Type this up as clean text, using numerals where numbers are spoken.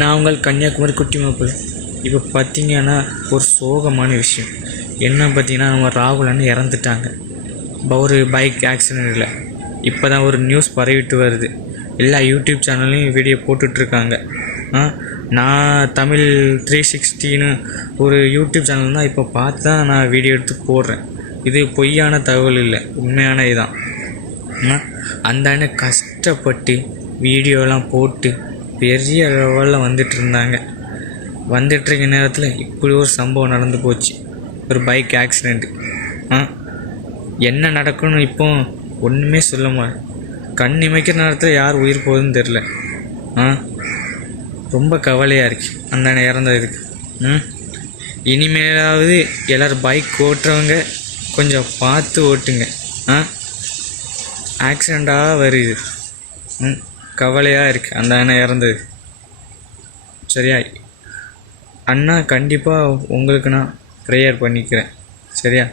நான் உங்கள் கன்னியாகுமரி குட்டி மாப்பிள்ளை. இப்போ பார்த்தீங்கன்னா ஒரு சோகமான விஷயம் என்ன பார்த்தீங்கன்னா, நம்ம ராகுல் அண்ணன் இறந்துட்டாங்க. ஒரு பைக் ஆக்சிடெண்ட்டில். இப்போ தான் ஒரு நியூஸ் பரவிட்டு வருது. எல்லா யூடியூப் சேனல்லையும் வீடியோ போட்டுட்ருக்காங்க. நான் தமிழ் 360ன்னு ஒரு யூடியூப் சேனல் தான் இப்போ பார்த்து தான் நான் வீடியோ எடுத்து போடுறேன். இது பொய்யான தகவல் இல்லை, உண்மையான இதுதான். அந்த அண்ணன் கஷ்டப்பட்டு வீடியோலாம் போட்டு பெரிய லெவலில் வந்துட்டு இருந்தாங்க. வந்துட்டுருக்க நேரத்தில் இப்படி ஒரு சம்பவம் நடந்து போச்சு. ஒரு பைக் ஆக்சிடெண்ட்டு. என்ன நடக்கும்னு இப்போ ஒன்றுமே சொல்ல முடியாது. கண் இமைக்கிற நேரத்தில் யார் உயிர் போகுதுன்னு தெரில. ரொம்ப கவலையாக இருக்குது அந்த அண்ணன் இறந்ததுக்கு. இனிமேலாவது எல்லோரும் பைக் ஓட்டுறவங்க கொஞ்சம் பார்த்து ஓட்டுங்க. ஆக்சிடெண்ட்டாக வருது. கவலையாக இருக்குது அந்த அண்ணன் இறந்தது. சரியா அண்ணா, கண்டிப்பாக உங்களுக்கு நான் ப்ரேயர் பண்ணிக்கிறேன். சரியா?